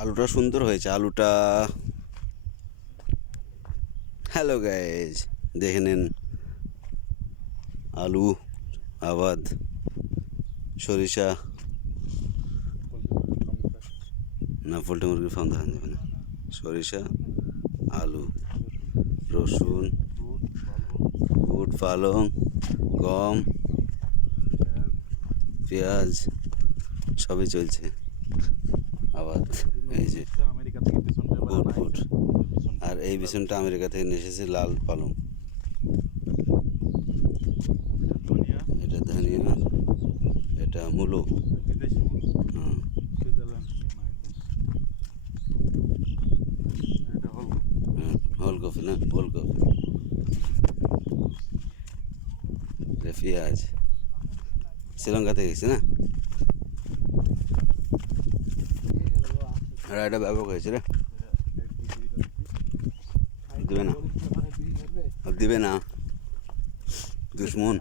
আলুটা সুন্দর হয়েছে আলুটা। হ্যালো গাইজ, দেখে নিন আলু আবাদ, সরিষা। না, পোলট্রি মুরগির ফার্ম দেখানো যাবে না। সরিষা, আলু, রসুন, বুট, পালং, গম, পেঁয়াজ সবই চলছে আবাদ। এই যে বুট বুট, আর এই বিছনটা আমেরিকা থেকে নিয়ে এসেছে, লাল পালং। এটা ধনিয়া, এটা মূলো। হ্যাঁ, ওলকপি না, ওলকপি। এটা পেঁয়াজ, শ্রীলঙ্কা থেকে গেছে না। আর এটা ব্যাপক হয়েছে রে। দিবে না, দিবে না দুশ্মন।